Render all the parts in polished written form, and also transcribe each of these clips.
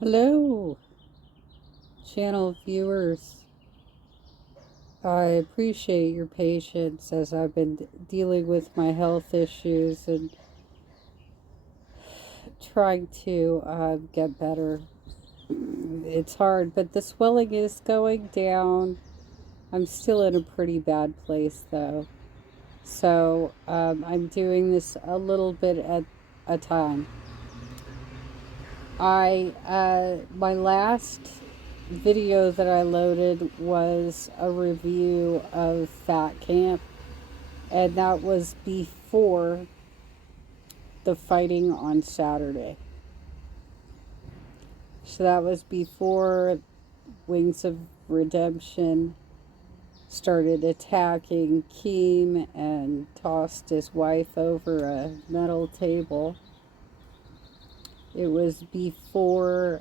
Hello, channel viewers. I appreciate your patience as I've been dealing with my health issues and trying to get better. It's hard, but the swelling is going down. I'm still in a pretty bad place though. So I'm doing this a little bit at a time. My last video that I loaded was a review of Fatcamp, and that was before the fighting on Saturday. So that was before Wings of Redemption started attacking Keem and tossed his wife over a metal table. It was before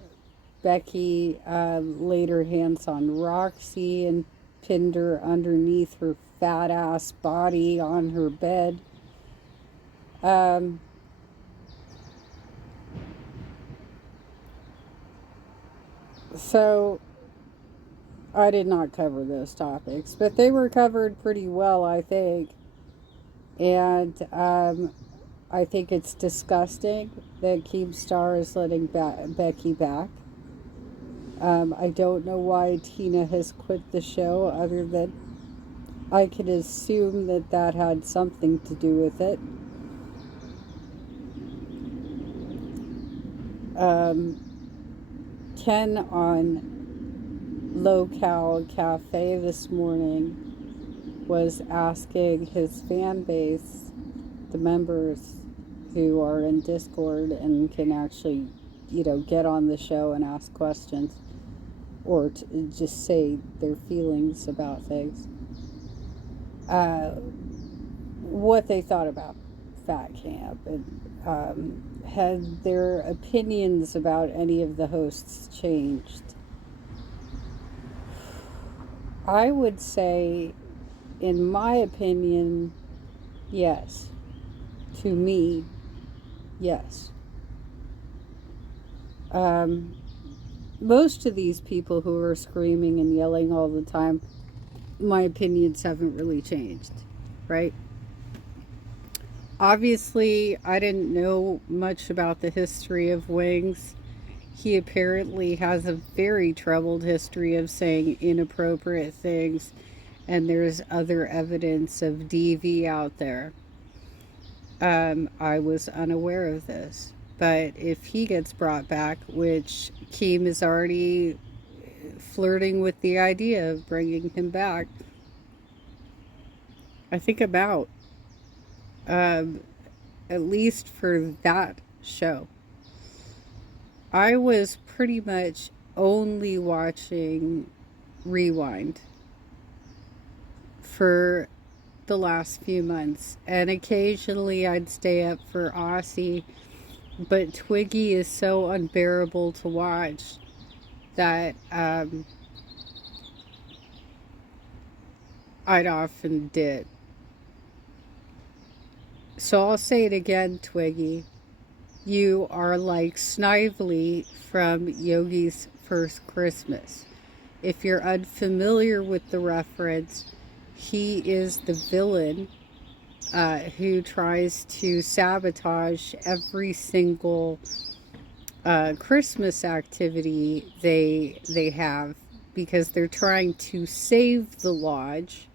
Becky laid her hands on Roxy and pinned her underneath her fat ass body on her bed. So I did not cover those topics, but they were covered pretty well, I think. And I think it's disgusting that Keemstar is letting Becky back. I don't know why Tina has quit the show, other than I can assume that that had something to do with it. Ken on LOLCow Cafe this morning was asking his fan base, the members who are in Discord and can actually, get on the show and ask questions or just say their feelings about things, what they thought about Fatcamp and had their opinions about any of the hosts changed. I would say, in my opinion, yes. To me, yes. Most of these people who are screaming and yelling all the time, my opinions haven't really changed, right? Obviously, I didn't know much about the history of Wings. He apparently has a very troubled history of saying inappropriate things, and there's other evidence of DV out there. I was unaware of this. But if he gets brought back, which Keem is already flirting with the idea of bringing him back, I think I'm out. At least for that show. I was pretty much only watching Rewind for the last few months, and occasionally I'd stay up for Aussie, but Twiggy is so unbearable to watch that I'd often did. So I'll say it again, Twiggy. You are like Snively from Yogi's First Christmas. If you're unfamiliar with the reference, he is the villain who tries to sabotage every single Christmas activity they have, because they're trying to save the lodge,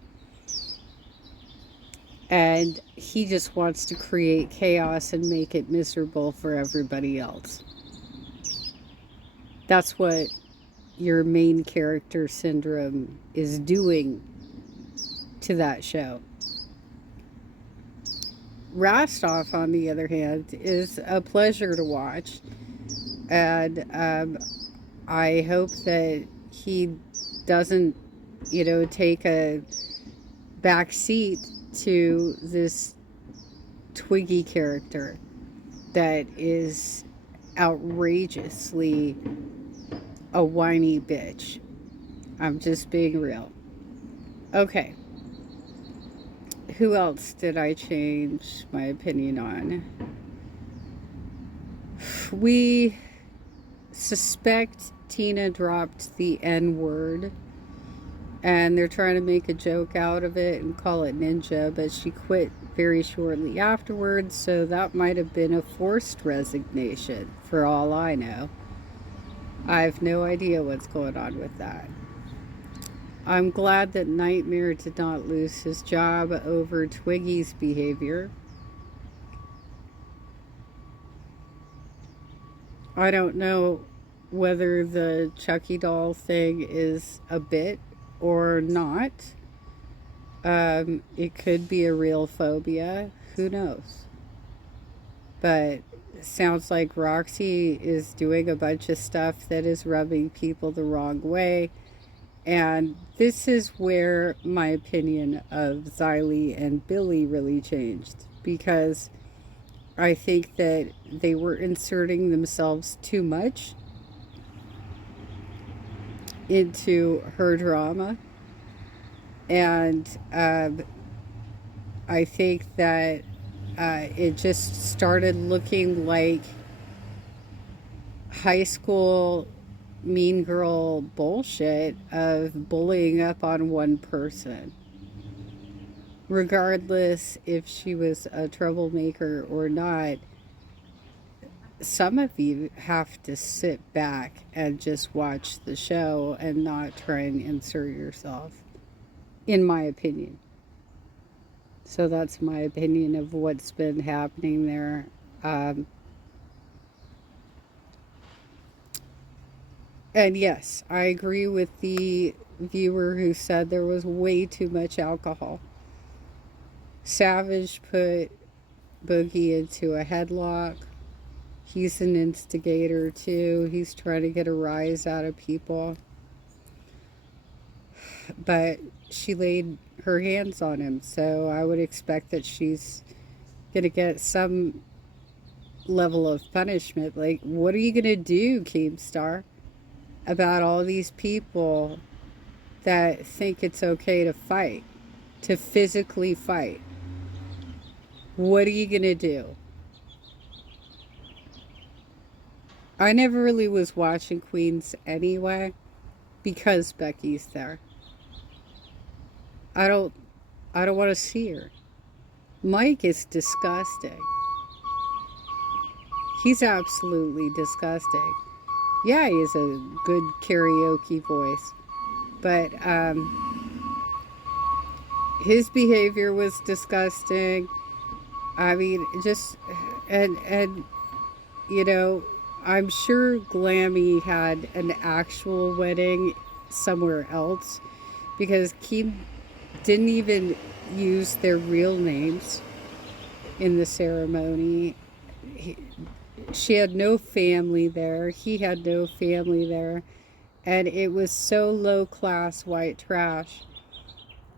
and he just wants to create chaos and make it miserable for everybody else. That's what your main character syndrome is doing to that show. Rostov, on the other hand, is a pleasure to watch, and I hope that he doesn't, take a back seat to this Twiggy character that is outrageously a whiny bitch. I'm just being real. Okay. Who else did I change my opinion on? We suspect Tina dropped the N word, and they're trying to make a joke out of it and call it ninja, but she quit very shortly afterwards, so that might have been a forced resignation for all I know. I have no idea what's going on with that. I'm glad that Nightmare did not lose his job over Twiggy's behavior. I don't know whether the Chucky doll thing is a bit or not. It could be a real phobia. Who knows? But it sounds like Roxy is doing a bunch of stuff that is rubbing people the wrong way. And this is where my opinion of Xylee and Billy really changed. Because I think that they were inserting themselves too much into her drama. And I think that it just started looking like high school mean girl bullshit of bullying up on one person. Regardless if she was a troublemaker or not, some of you have to sit back and just watch the show and not try and insert yourself, in my opinion. So that's my opinion of what's been happening there. And yes, I agree with the viewer who said there was way too much alcohol. Savage put Boogie into a headlock. He's an instigator too. He's trying to get a rise out of people. But she laid her hands on him, so I would expect that she's going to get some level of punishment. Like, what are you going to do, Keemstar, about all these people that think it's okay to fight, to physically fight? What are you going to do? I never really was watching Queens anyway because Becky's there. I don't want to see her. Mike is disgusting. He's absolutely disgusting. Yeah, he has a good karaoke voice, but his behavior was disgusting. I mean, just and you know, I'm sure Glammy had an actual wedding somewhere else because Keem didn't even use their real names in the ceremony. She had no family there. He had no family there. And it was so low class white trash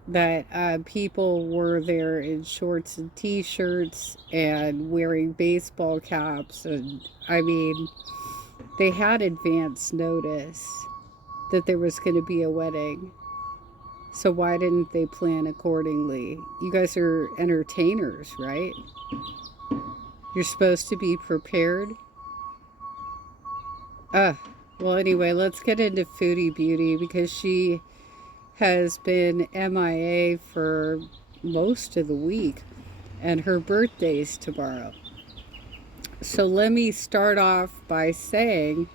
that people were there in shorts and t-shirts and wearing baseball caps. And I mean, they had advance notice that there was going to be a wedding. So why didn't they plan accordingly? You guys are entertainers, right? You're supposed to be prepared. Well, anyway, let's get into Foodie Beauty because she has been MIA for most of the week and her birthday's tomorrow. So let me start off by saying,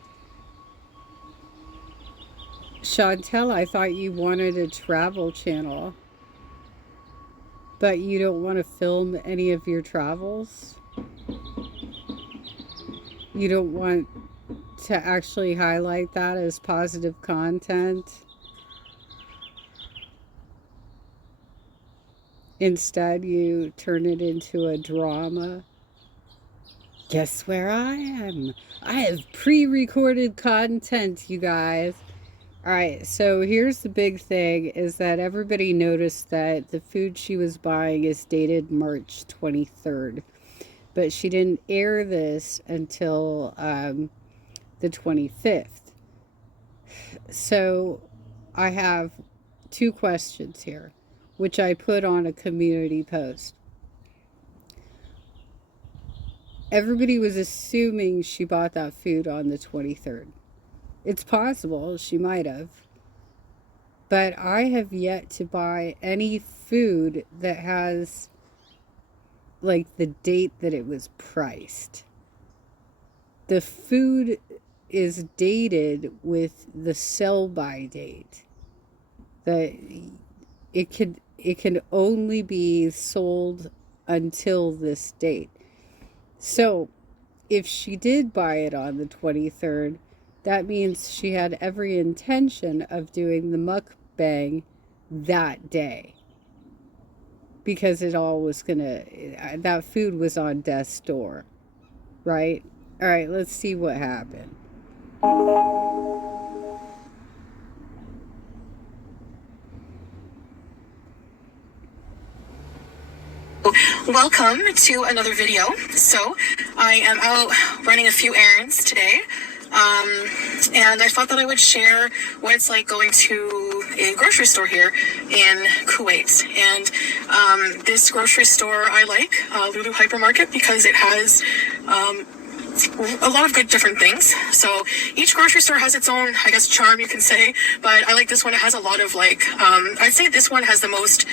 Chantel, I thought you wanted a travel channel, but you don't want to film any of your travels? You don't want to actually highlight that as positive content? Instead, you turn it into a drama. Guess where I am? I have pre-recorded content, you guys. Alright, so here's the big thing, is that everybody noticed that the food she was buying is dated March 23rd. But she didn't air this until the 25th. So I have two questions here, which I put on a community post. everybody was assuming she bought that food on the 23rd. It's possible she might have. But I have yet to buy any food that has like the date that it was priced. The food is dated with the sell by date. That it can only be sold until this date. So if she did buy it on the 23rd, that means she had every intention of doing the mukbang that day. Because it all was gonna, that food was on death's door, right? All right, let's see what happened. Welcome to another video. So I am out running a few errands today, and I thought that I would share what it's like going to a grocery store here in Kuwait. And this grocery store I like, Lulu Hypermarket, because it has a lot of good different things. So each grocery store has its own, I guess, charm, you can say, but I like this one. It has a lot of like, I'd say this one has the most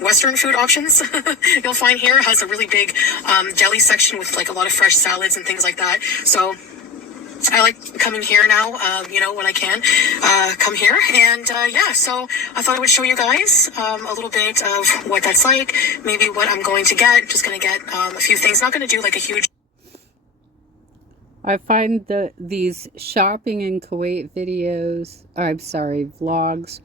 Western food options you'll find here. It has a really big deli section with like a lot of fresh salads and things like that. So I like coming here now, when I can come here. And yeah, so I thought I would show you guys a little bit of what that's like, maybe what I'm going to get. Just going to get a few things. Not going to do like a huge... I find these shopping in Kuwait videos, vlogs,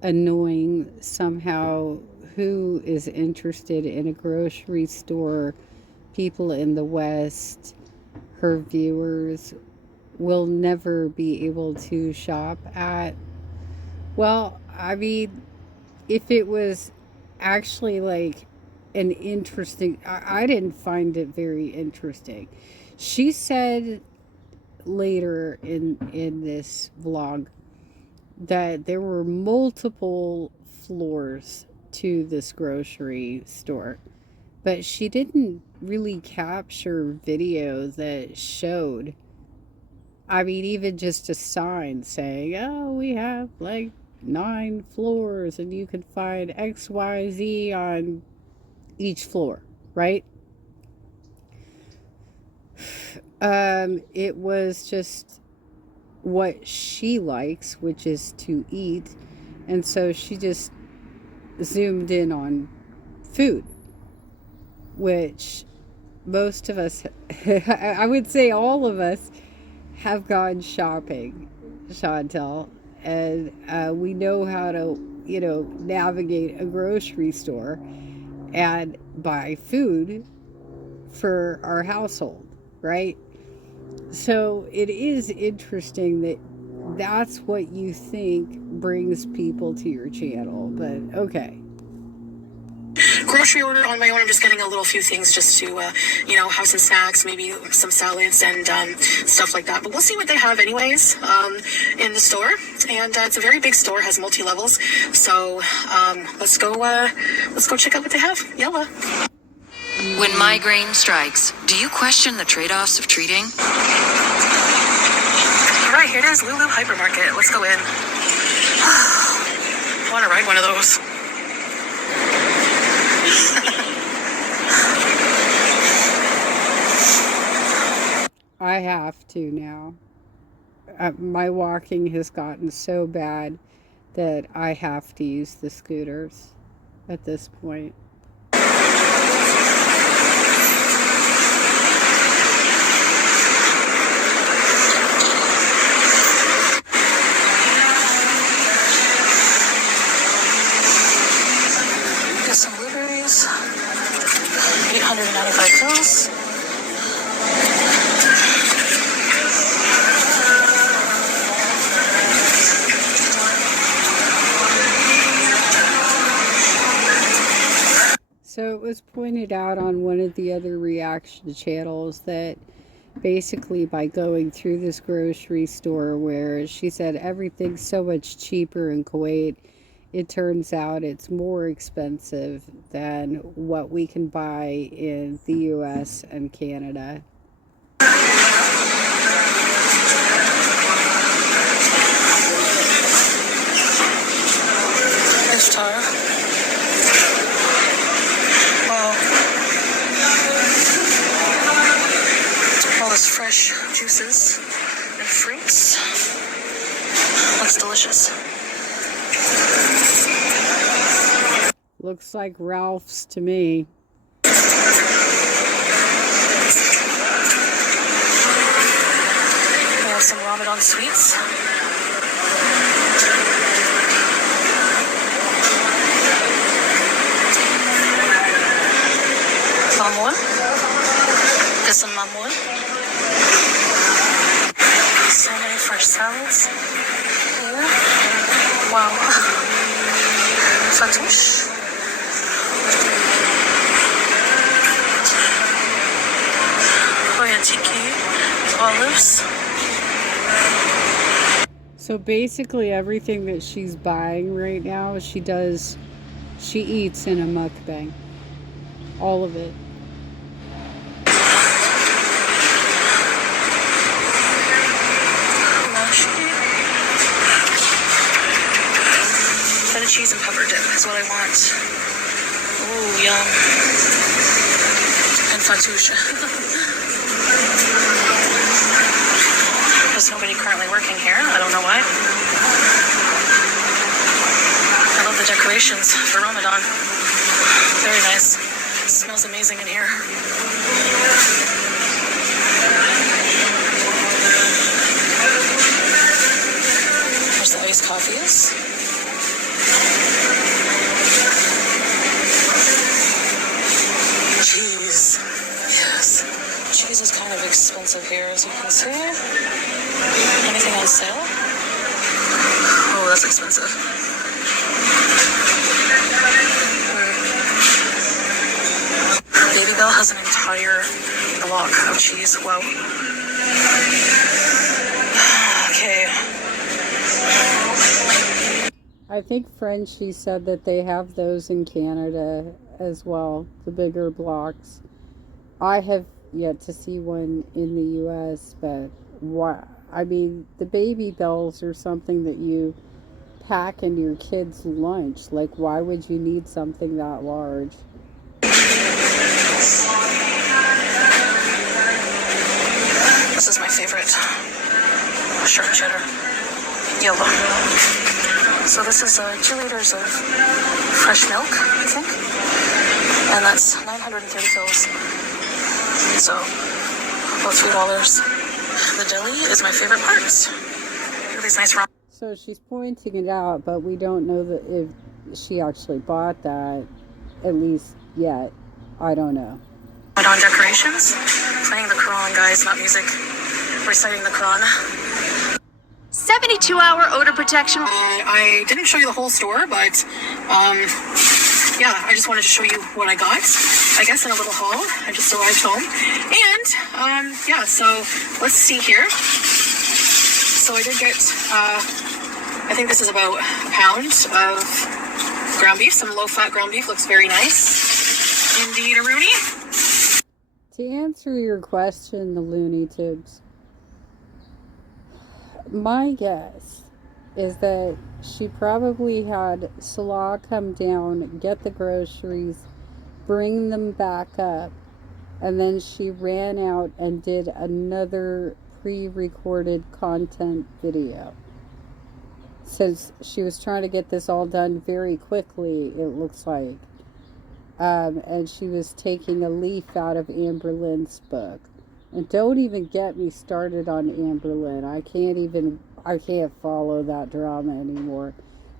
annoying somehow. Who is interested in a grocery store? People in the West, her viewers, will never be able to shop at. Well, I mean, if it was actually like an interesting... I didn't find it very interesting. She said later in this vlog that there were multiple floors to this grocery store, but she didn't really capture video that showed. I mean, even just a sign saying, oh, we have like 9 floors and you can find XYZ on each floor, right? It was just what she likes, which is to eat. And so she just zoomed in on food, which most of us, I would say all of us, have gone shopping, Chantel, and we know how to, navigate a grocery store and buy food for our household, right? So it is interesting that that's what you think brings people to your channel, but okay. Grocery order on my own. I'm just getting a little few things just to, have some snacks, maybe some salads and stuff like that. But we'll see what they have anyways in the store. And it's a very big store, has multi-levels. So let's go check out what they have. Yalla. When migraine strikes, do you question the trade-offs of treating? All right, here it is, Lulu Hypermarket. Let's go in. I want to ride one of those. I have to now. My walking has gotten so bad that I have to use the scooters at this point. Get some blueberries. 895 pills. So it was pointed out on one of the other reaction channels that basically by going through this grocery store where she said everything's so much cheaper in Kuwait, it turns out it's more expensive than what we can buy in the US and Canada. Iftar. Wow. All this fresh juices and fruits. Looks delicious. Looks like Ralph's to me. We have some Ramadan sweets. Mamoun. Get some mamoun. So many fresh salads here. Wow. Fatouche. Tiki. Olives. So basically everything that she's buying right now, she eats in a mukbang. All of it. Feta cheese and pepper dip is what I want. Ooh, yum. And fatouche. There's nobody currently working here. I don't know why. I love the decorations for Ramadan. Very nice. It smells amazing in here. There's the iced coffees. Cheese. Yes. Cheese is kind of expensive here, as you can see. Anything on sale? Oh, that's expensive. Baby Bell has an entire block of cheese. Wow. Okay. I think Frenchie said that they have those in Canada as well, the bigger blocks. I have yet to see one in the US, but I mean, the Baby Bells are something that you pack in your kid's lunch. Like, why would you need something that large? This is my favorite. Sharp cheddar. Yellow. So this is 2 liters of fresh milk, I think. And that's 930 fils. So, about $3. The deli is my favorite part. Look at these nice ramen. So she's pointing it out, but we don't know that if she actually bought that, at least yet. I don't know. Ramadan decorations. Playing the Quran, guys, not music. Reciting the Quran. 72-hour odor protection. I didn't show you the whole store, but yeah, I just wanted to show you what I got, I guess, in a little haul. I just arrived home. And yeah, so let's see here. So I did get, I think this is about a pound of ground beef. Some low-fat ground beef. Looks very nice. Indeed, a Rooney. To answer your question, the Looney Tunes, my guess is that she probably had Salah come down, get the groceries, bring them back up, and then she ran out and did another pre-recorded content video. Since she was trying to get this all done very quickly, it looks like. And she was taking a leaf out of Amber Lynn's book. And don't even get me started on Amber Lynn. I can't follow that drama anymore.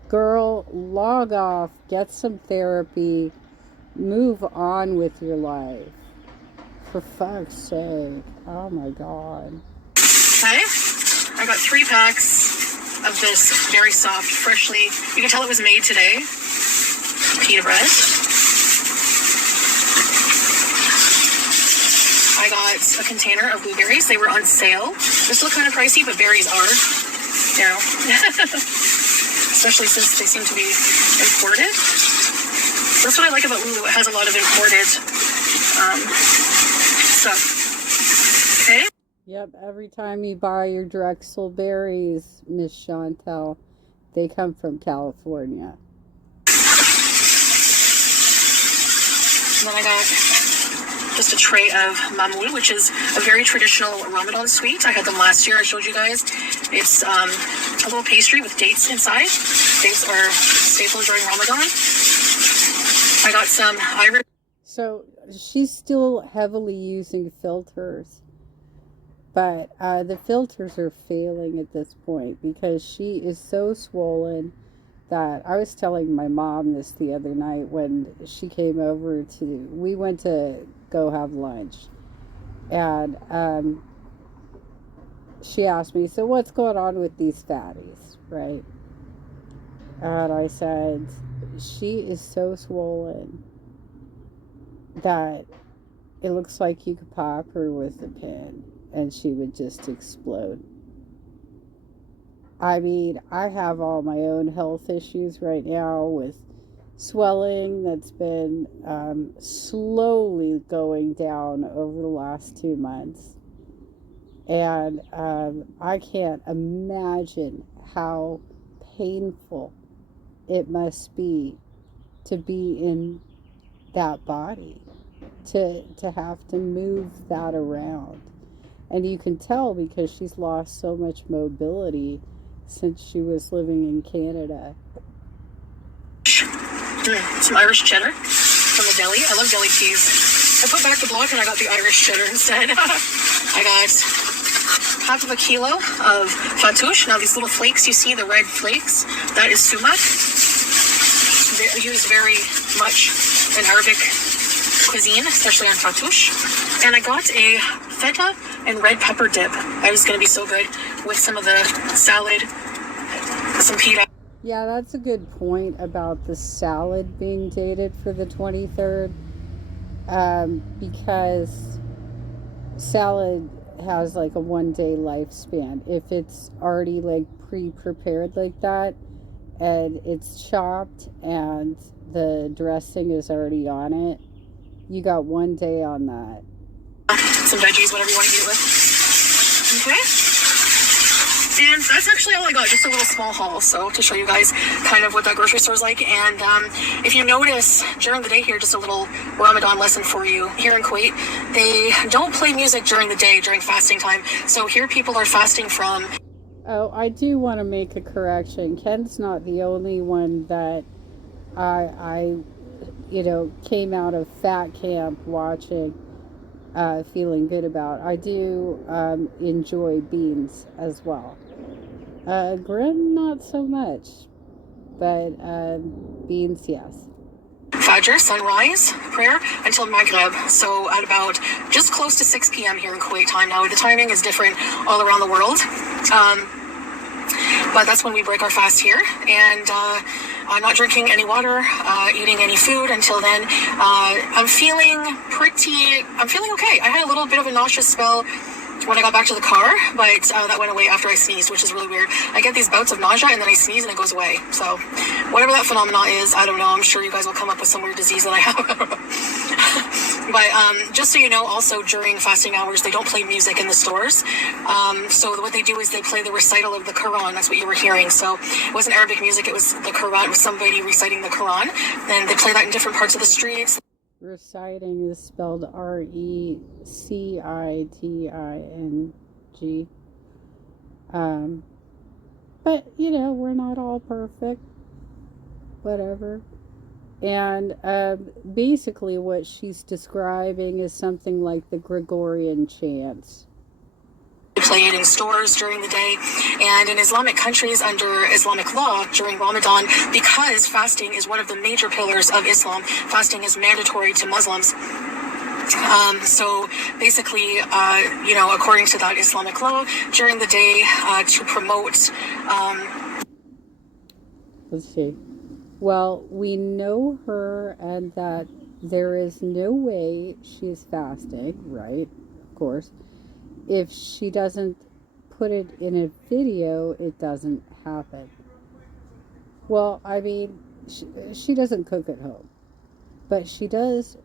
Girl, log off, get some therapy, move on with your life. For fuck's sake. Oh my God. Okay, I got 3 packs of this very soft, freshly, you can tell it was made today, pita bread. I got a container of blueberries. They were on sale. They're still kind of pricey, but berries are, you know. especially since they seem to be imported. That's what I like about Lulu. It has a lot of imported stuff. Okay. Yep, every time you buy your Drexel berries, Miss Chantel, they come from California. And then I got just a tray of mamoul, which is a very traditional Ramadan sweet. I had them last year. I showed you guys. It's a little pastry with dates inside. Dates are staple during Ramadan. I got some Irish. So she's still heavily using filters, but the filters are failing at this point because she is so swollen that I was telling my mom this the other night when she came over we went to go have lunch, and she asked me, so what's going on with these fatties, right? And I said, she is so swollen that it looks like you could pop her with a pin and she would just explode. I mean, I have all my own health issues right now with swelling that's been slowly going down over the last 2 months. And I can't imagine how painful it must be to be in that body, to have to move that around. And you can tell because she's lost so much mobility since she was living in Canada. Some Irish cheddar from the deli. I love deli cheese. I put back the block and I got the Irish cheddar instead. I got half of a kilo of fattoush. Now these little flakes you see, the red flakes, that is sumac. They're used very much in Arabic cuisine, especially on fattoush. And I got a feta and red pepper dip. That is going to be so good with some of the salad, some pita. Yeah, that's a good point about the salad being dated for the 23rd, because salad has like a 1-day lifespan. If it's already like pre-prepared like that and it's chopped and the dressing is already on it, you got 1 day on that. Some veggies, whatever you want to eat it with. Okay. And that's actually all I got, just a little small haul, so to show you guys kind of what that grocery store is like. And if you notice during the day here, just a little Ramadan lesson for you. Here in Kuwait, they don't play music during the day, during fasting time. So here people are fasting from... Oh, I do want to make a correction. Ken's not the only one that I came out of Fatcamp watching, feeling good about. I do enjoy beans as well. Grim, not so much, but beans, yes. Fajr, sunrise prayer, until Maghrib. So at about just close to 6 p.m. here in Kuwait time. Now the timing is different all around the world, but that's when we break our fast here. And I'm not drinking any water, eating any food until then. I'm feeling okay. I had a little bit of a nauseous spell when I got back to the car, but that went away after I sneezed, which is really weird. I get these bouts of nausea and then I sneeze and it goes away. So whatever that phenomenon is, I don't know. I'm sure you guys will come up with some weird disease that I have. But just so you know, also during fasting hours, they don't play music in the stores. So what they do is they play the recital of the Quran. That's what you were hearing. So it wasn't Arabic music. It was the Quran. It was somebody reciting the Quran. And they play that in different parts of the streets. Reciting is spelled Recitting. But, we're not all perfect. Whatever. And basically what she's describing is something like the Gregorian chants. Play it in stores during the day, and in Islamic countries under Islamic law during Ramadan, because fasting is one of the major pillars of Islam. Fasting is mandatory to Muslims. So basically, according to that Islamic law, during the day to promote... Let's see. Well, we know her and that there is no way she's fasting, right? Of course. If she doesn't put it in a video, it doesn't happen. Well, I mean, she doesn't cook at home, but she does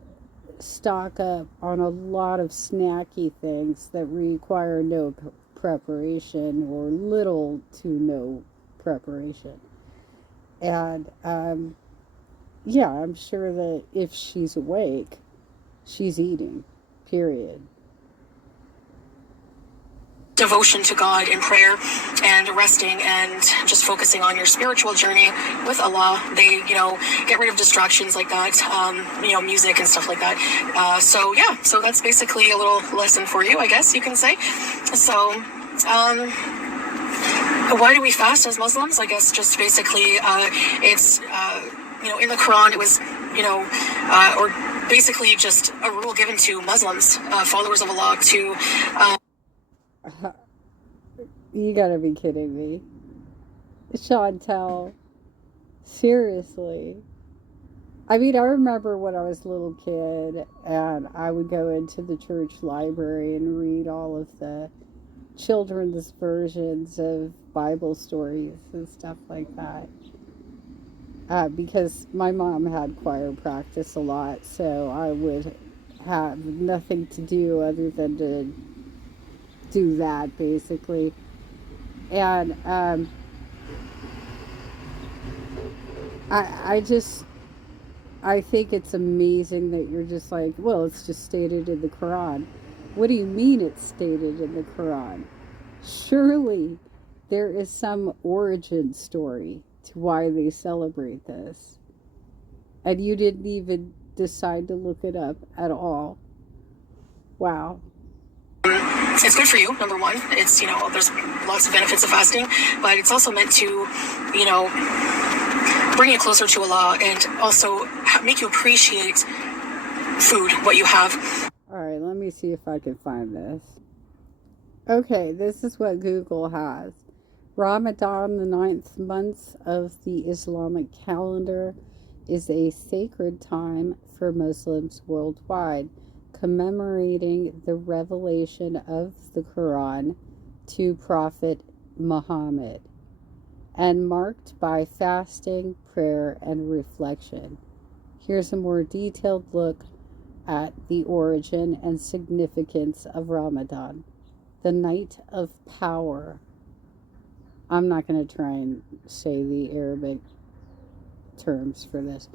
stock up on a lot of snacky things that require no preparation or little to no preparation. And yeah, I'm sure that if she's awake, she's eating, period. Devotion to God in prayer and resting and just focusing on your spiritual journey with Allah. They, get rid of distractions like that, music and stuff like that. So yeah, so that's basically a little lesson for you, I guess you can say. So, why do we fast as Muslims? I guess just basically, it's, in the Quran, it was, or basically just a rule given to Muslims, followers of Allah, to You gotta be kidding me. Chantel, seriously. I mean, I remember when I was a little kid and I would go into the church library and read all of the children's versions of Bible stories and stuff like that. Because my mom had choir practice a lot, so I would have nothing to do other than to do that, basically. And I think it's amazing that you're just like, well, it's just stated in the Quran. What do you mean it's stated in the Quran? Surely there is some origin story to why they celebrate this. And you didn't even decide to look it up at all. Wow. It's good for you, number one. It's, there's lots of benefits of fasting, but it's also meant to, bring you closer to Allah and also make you appreciate food, what you have. All right, let me see if I can find this. Okay, this is what Google has. Ramadan, the 9th month of the Islamic calendar, is a sacred time for Muslims worldwide, commemorating the revelation of the Quran to Prophet Muhammad, and marked by fasting, prayer, and reflection. Here's a more detailed look at the origin and significance of Ramadan, the night of power. I'm not going to try and say the Arabic terms for this.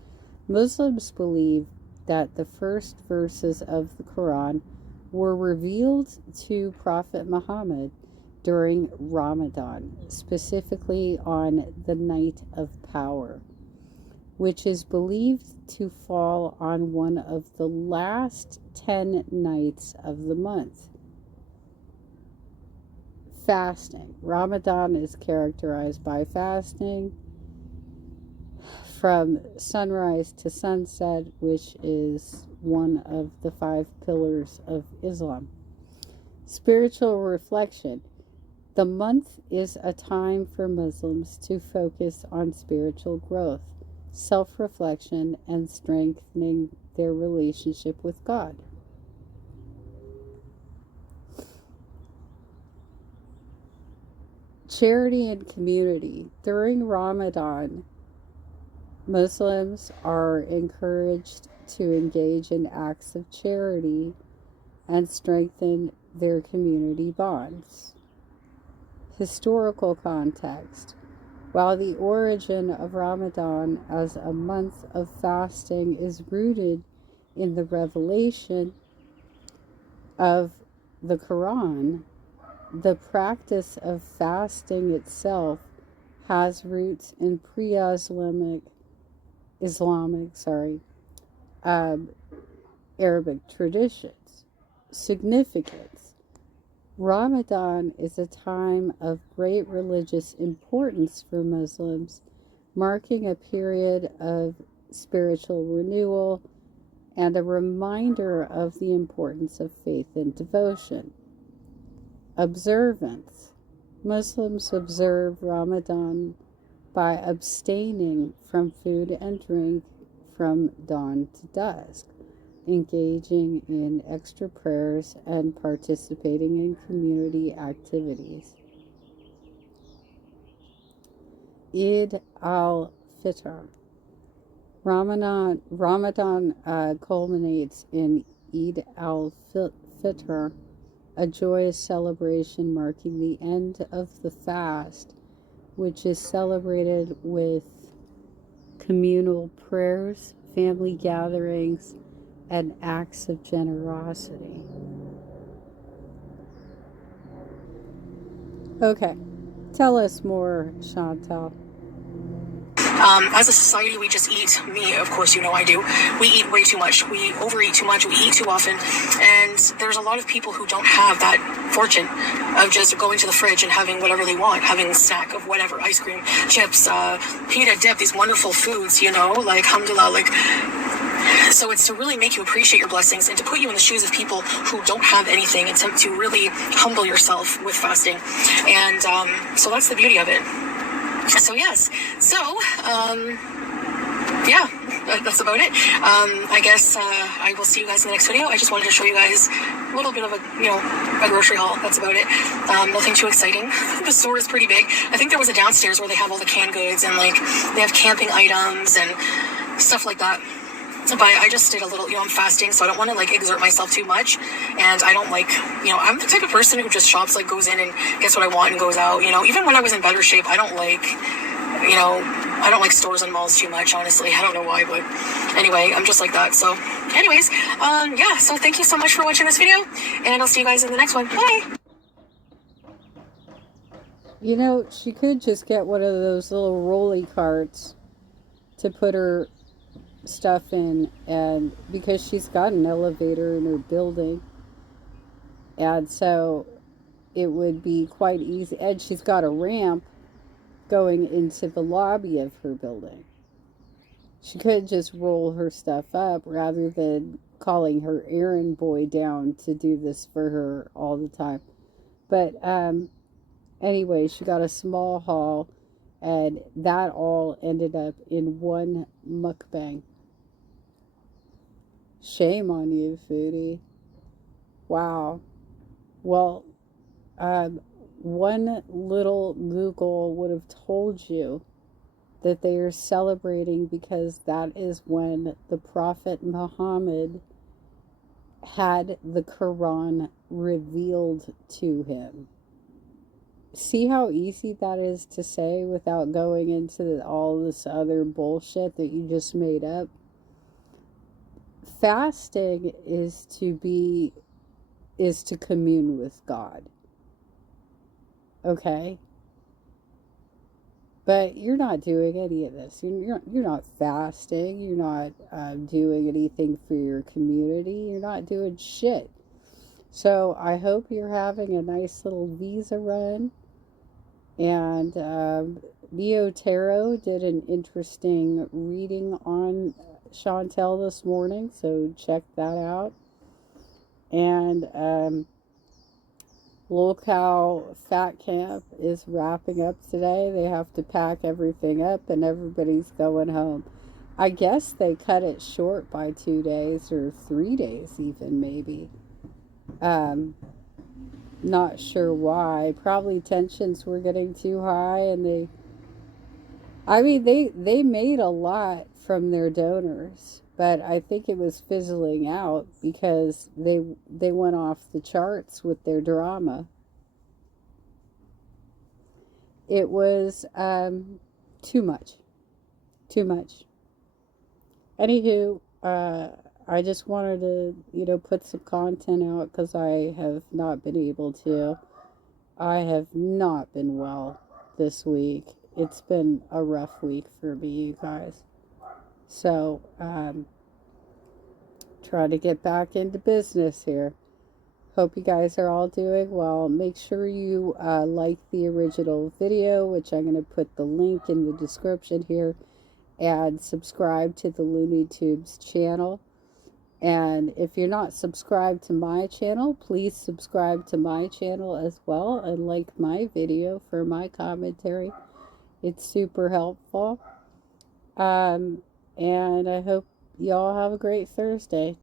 Muslims believe that the first verses of the Quran were revealed to Prophet Muhammad during Ramadan, specifically on the night of power, which is believed to fall on one of the last 10 nights of the month. Fasting. Ramadan is characterized by fasting from sunrise to sunset, which is one of the 5 pillars of Islam. Spiritual reflection. The month is a time for Muslims to focus on spiritual growth, self-reflection, and strengthening their relationship with God. Charity and community. During Ramadan, Muslims are encouraged to engage in acts of charity and strengthen their community bonds. Historical context. While the origin of Ramadan as a month of fasting is rooted in the revelation of the Quran, the practice of fasting itself has roots in pre-Islamic Arabic traditions. Significance. Ramadan is a time of great religious importance for Muslims, marking a period of spiritual renewal and a reminder of the importance of faith and devotion. Observance. Muslims observe Ramadan by abstaining from food and drink from dawn to dusk, engaging in extra prayers, and participating in community activities. Eid al Fitr. Ramadan culminates in Eid al-Fitr, a joyous celebration marking the end of the fast, which is celebrated with communal prayers, family gatherings, and acts of generosity. Okay, tell us more, Chantal. As a society, we just eat. Me, of course, you know I do. We eat way too much. We overeat too much. We eat too often. And there's a lot of people who don't have that fortune of just going to the fridge and having whatever they want, having a snack of whatever, ice cream, chips, pita dip, these wonderful foods, you know, like, alhamdulillah, like. So it's to really make you appreciate your blessings and to put you in the shoes of people who don't have anything, and to really humble yourself with fasting. And so that's the beauty of it. So yes, so yeah, that's about it. I guess I will see you guys in the next video. I just wanted to show you guys a little bit of a grocery haul. That's about it. Nothing too exciting. The store is pretty big. I think there was a downstairs where they have all the canned goods and like they have camping items and stuff like that. But I just did a little, I'm fasting, so I don't want to like exert myself too much. And I don't like, I'm the type of person who just shops, like goes in and gets what I want and goes out. Even when I was in better shape, I don't like, I don't like stores and malls too much, honestly. I don't know why, but anyway, I'm just like that. So anyways, yeah, so thank you so much for watching this video, and I'll see you guys in the next one. Bye! She could just get one of those little rolly carts to put her stuff in, and because she's got an elevator in her building, and so it would be quite easy, and she's got a ramp going into the lobby of her building. She could just roll her stuff up rather than calling her errand boy down to do this for her all the time. But anyway, she got a small haul, and that all ended up in one mukbang. Shame on you, Foodie. Wow. Well, one little Google would have told you that they are celebrating because that is when the Prophet Muhammad had the Quran revealed to him. See how easy that is to say without going into all this other bullshit that you just made up? Fasting is to commune with God. Okay? But you're not doing any of this. You're not fasting. You're not doing anything for your community. You're not doing shit. So I hope you're having a nice little visa run. And Neo Tarot did an interesting reading on Chantel this morning, so check that out. And LOLCow Fatcamp is wrapping up today. They have to pack everything up and everybody's going home. I guess they cut it short by 2 days or 3 days even, maybe. Not sure why. Probably tensions were getting too high, and they made a lot from their donors, but I think it was fizzling out because they went off the charts with their drama. It was too much. Anywho, I just wanted to, put some content out because I have not been able to. I have not been well this week. It's been a rough week for me, you guys. So, try to get back into business here. Hope you guys are all doing well. Make sure you like the original video, which I'm going to put the link in the description here, and subscribe to the Looney Tunes channel. And if you're not subscribed to my channel, please subscribe to my channel as well and like my video for my commentary. It's super helpful. And I hope y'all have a great Thursday.